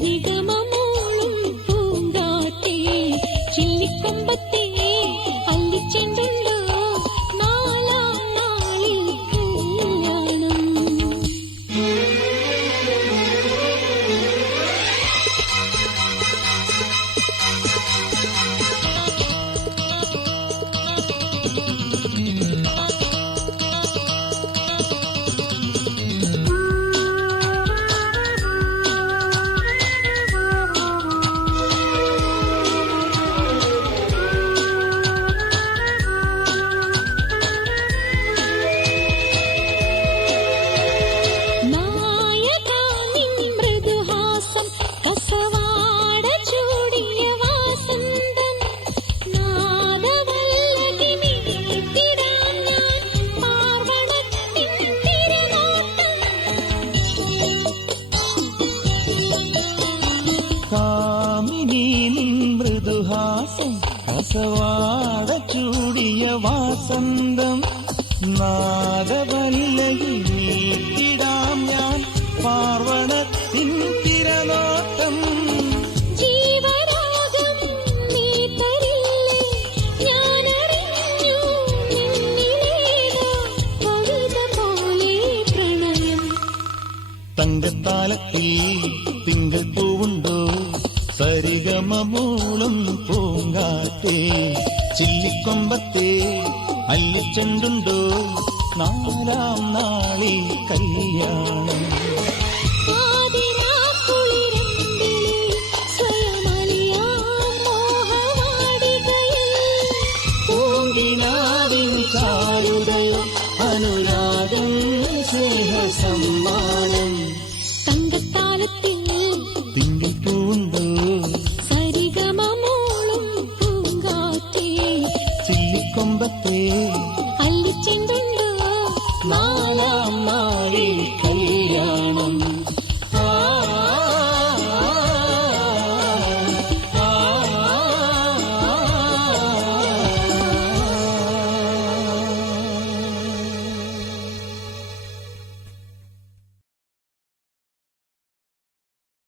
ಹರಿಗ രാസവാട ചൂടിയ വാസന്തം. നാദവല്ലയിൽ നീട്ടിടാം ഞാൻ പാർവണത്തിൻ തങ്കത്താലത്തിൽ തിങ്കൾ പൂവുണ്ടോ സരിഗമൂളും പൂങ്കാറ്റേ ചില്ലിക്കൊമ്പത്തെ അല്ലിച്ചെണ്ടുണ്ടോ? നാലാം നാളിൽ കല്യാണം.